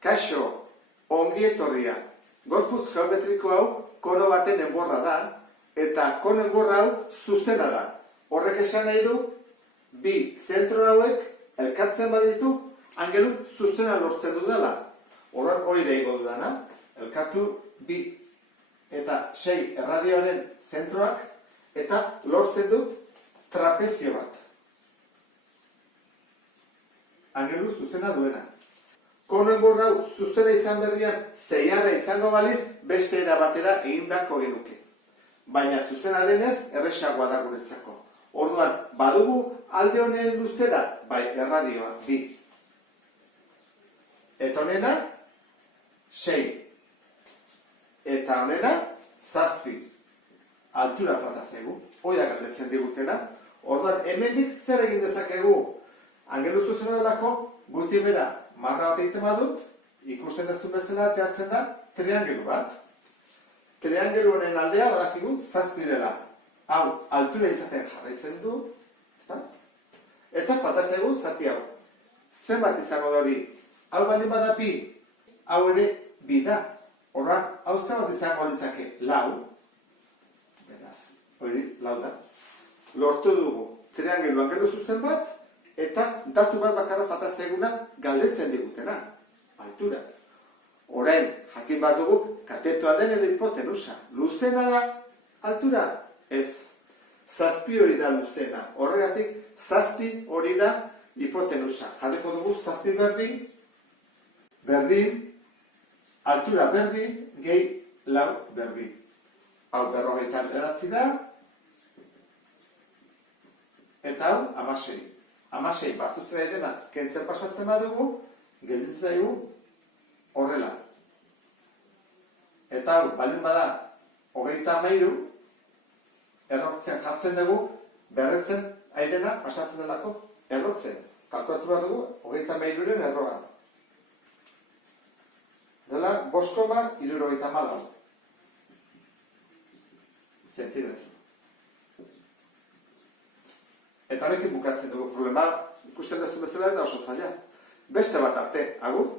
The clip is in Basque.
Kaixo, ongi etorria. Gorputz geometriko hau kono baten enborra da, eta kono enborra hau zuzena da. Horrek esan nahi du, bi zentro hauek elkartzen baditu, angelu zuzena lortzen dudala. Hori da ingo dudana, elkartu bi eta 6 erradioaren zentroak, eta lortzen dut trapezio bat. Angelu zuzena duena. Kono enborra hau zuzena izan berrian, zeiarra izango baliz, beste era batera egin beharko genuke. Baina zuzena denez, erresagoa da guretzako. Orduan, badugu alde honen luzera, bai, erradioa, 2. Eta honena, 6. Eta honena, 7. Altura falta zaigu, hori da galdetzen digutena. Orduan, hemendik zer egin dezakegu? Angelu zuzena delako, guti bera, marra bat egiten badut, ikusten dezun bezala teatzen da, triangelu bat. Triangelu honen aldea badakigu 7 dela. Hau, altura izaten jarraitzen du, ezta? Eta falta zaigu zati hau. Zenbat izango da hori? Hau baldin bada pi, hau ere bi da. Horra, hau zenbat izango litzake 4. Beraz, hori 4 da. Lortu dugu triangelu angelu zuzen bat, eta datu bat bakarra falta zaiguna galdetzen digutena. Altura. Orain, jakin bat dugu, katetoa den edo hipotenusa. Luzena da altura? Ez. 7 hori da luzena. Horregatik, 7 hori da hipotenusa. Jarriko dugu 7 berdin, altura berdin, gehi 4 berdin. Hau 49 da, eta hau 16. 16 batutzea dena, kentzen pasatzen badugu, gelditzen zaigu horrela. Eta hau, baldin bada, 33, errotzen jartzen dugu, berretzen aidena pasatzen delako, errotzen. Kalkulatu bat dugu, 33-ren erroa. Dela, 5,74 zentimetro. Eta honekin bukatzen dugu problema, ikusten duzu bezala ez da oso zaila. Beste bat arte, agur?